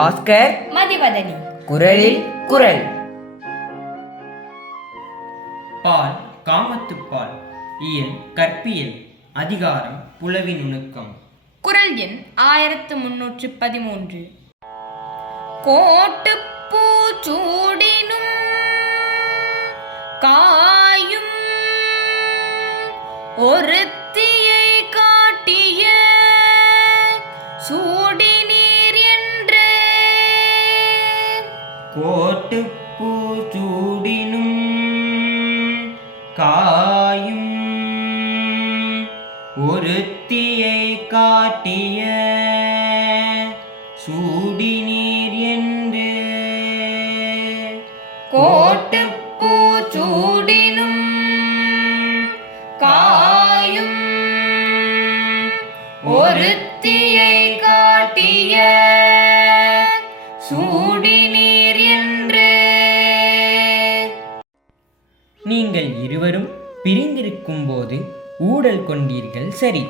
பாஸ்கர் மதிவதனி. குரலில் குரல். பால் காமத்துப்பால். இயல் கற்பியல். அதிகாரம் புலவி நுணுக்கம். குரல் எண் 1313. கோட்டுப்பூ சூடினும் காயும் ஒருத்தியை காட்டிய சூடினீர் என்று. கோட்டுப்பூ சூடினும் காயும் ஒருத்தியை காட்டிய சூடினீர் என்று. கோட்டுப்பூ சூடினும் காயும் ஒருத்தியை காட்டிய சூடினீர் என்று. நீங்கள் இருவரும் பிரிந்திருக்கும் போது ஊடல் கொண்டீர்கள் சரி,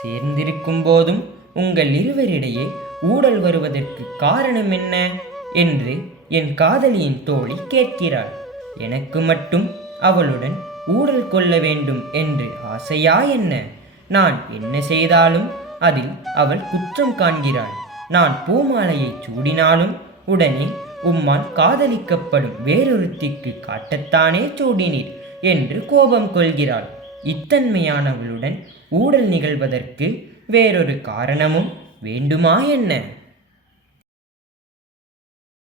சேர்ந்திருக்கும் போதும் உங்கள் இருவரிடையே ஊடல் வருவதற்கு காரணம் என்ன என்று என் காதலியின் தோழி கேட்கிறாள். எனக்கு மட்டும் அவளுடன் ஊடல் கொள்ள வேண்டும் என்று ஆசையா என்ன? நான் என்ன செய்தாலும் அதில் அவள் குற்றம் காண்கிறாள். நான் பூமாலையை சூடினாலும் உடனே உம்மால் காதலிக்கப்படும் வேறொருத்திக்கு காட்டத்தானே சூடினீர் என்று கோபம் கொள்கிறாள். இத்தன்மையானவளுடன் ஊடல் நிகழ்வதற்கு வேறொரு காரணமும் வேண்டுமா என்ன?